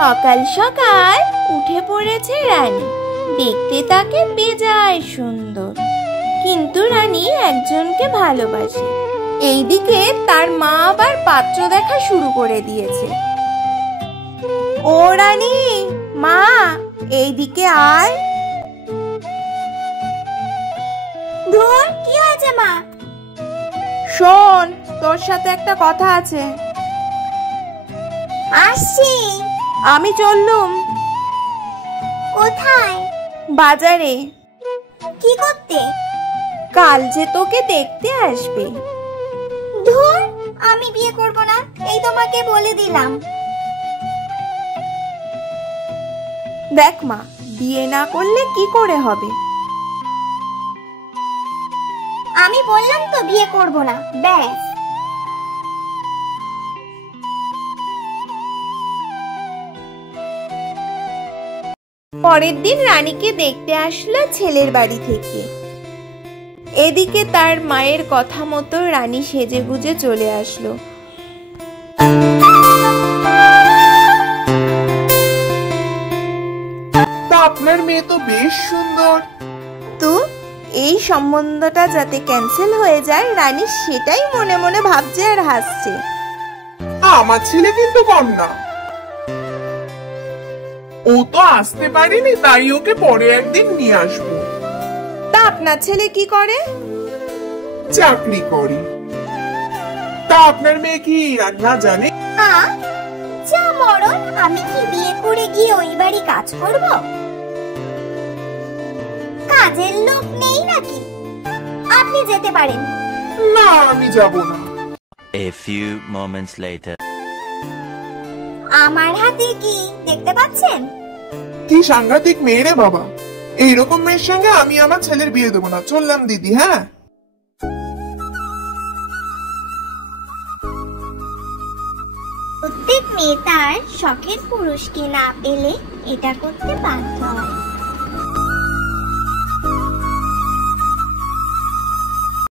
সকাল সকাল উঠে পড়েছে রানী। দেখতে তাকে বেজায় সুন্দর, কিন্তু রানী একজনকে ভালোবাসে। এইদিকে তার মা আবার পাত্র দেখা শুরু করে দিয়েছে। ও রানী, মা এইদিকে আয়। ধুর, কি হয়েছে মা? শোন, তোর সাথে একটা কথা আছে। আসছি। আমি চললুম। কোথায়? বাজারে। কি করতে? কাল যে তোকে দেখতে আসবে। ধুর, আমি বিয়ে করব না, এই তোমাকে বলে দিলাম। দেখ মা, বিয়ে না করলে কি করে হবে? আমি বললাম তো বিয়ে করব না, ব্যাস। পরের দিন রানীকে দেখতে আসলো ছেলের বাড়ি থেকে। এদিকে তার মায়ের কথা মতো রানী সেজেগুজে চলে আসলো। আপনার মেয়ে তো বেশ সুন্দর। তো এই সম্বন্ধটা যাতে ক্যান্সেল হয়ে যায়, রানী সেটাই মনে মনে ভাবছে আর হাসছে। আমার ছেলে কিন্তু কম না। ও তো আসতে পারেনি, তাই ওকে পরে একদিন নিয়ে আসবো। তা আপনার ছেলে কি করে? চাকরি করে। তা আপনার মেয়ে কি রান্না জানে? যা মরণ, আমি কি বিয়ে করে গিয়ে ওই বাড়ি কাজ করব? কাজের লোক নেই নাকি? আপনি যেতে পারেন। না, আমি যাব না। A few moments later. আমার হাতে কি দেখতে পাচ্ছেন? কি সাংঘাতিক মেয়ে রে বাবা! এইরকম মেয়ের সঙ্গে আমি আমার ছেলের বিয়ে দেবো না। চললাম দিদি, হ্যাঁ। প্রত্যেক মেয়ে তার শখের পুরুষকে না পেলে এটা করতে বাধ্য হয়।